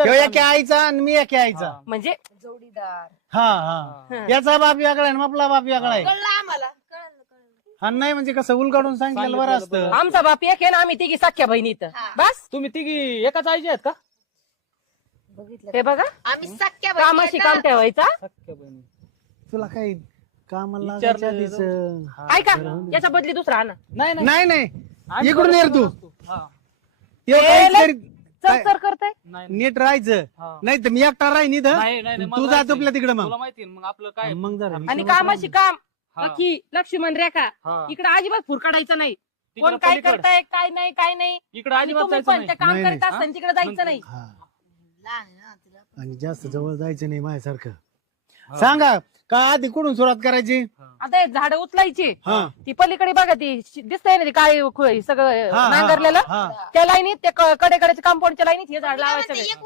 ह्यो एका आईचा आणि मी एका आईचा. म्हणजे जोडीदार. हा हा याचा बाप वेगळा आहे आणि आपला बाप वेगळा आहे. कळलं आम्हाला. हा नाही म्हणजे कसं उलगाडून सांगितलं बरं असतं. आमचा बाप एक आहे ना, आम्ही तिघी सख्या बहिणीत. बस तुम्ही तिघी एकाच आईचे आहेत का? बघितलं हे बघा, आम्ही सख्या कामाशी काम ठेवायचा. सख्या बहिणी. तुला काही कामाला विचारलं लागायच्या आधीच. ऐका, याच्या बदली दुसरा आणा. नाही नाही नाही नाही आम्ही इकडून ये रे तू. हा. ह्यो काहीच लय करीत- चर चर करताय. नाही नीट राहायचं हा. नाही तर मी एकटा राहीन इथं. नाही नाही तू जा तुपल्या तिकडे मग. तुला माहिती मग आपलं काय मग जरा आणि कामाशी काम. हा. अख्खी लक्ष्मण रेखा हा. इकडे अजिबात फुरकाडायचं नाही. तिकडं कोण काय पलीकडं. करताय काय नाही काय नाही. इकडे आणि अजिबात तुम्ही जायचं पण नाही. ते काम नाही, करत नाही. असताना तिकडे जायचं नाही. हा. लहान आहे ना तिला. आणि जास्त जवळ जायचं नाही माझ्यासारखं. सांगा का आधी कुठून सुरुवात करायची. आता हे झाडं उचलायची. हा ती पलीकडे बघा, ती दिसतंय ना ती काय सगळं हा, हा, नांगरलेलं. हा. त्या लाईनीत, त्या कडेकडेच्या कंपाऊंडच्या लाईनीत हे झाड लावायचं. एक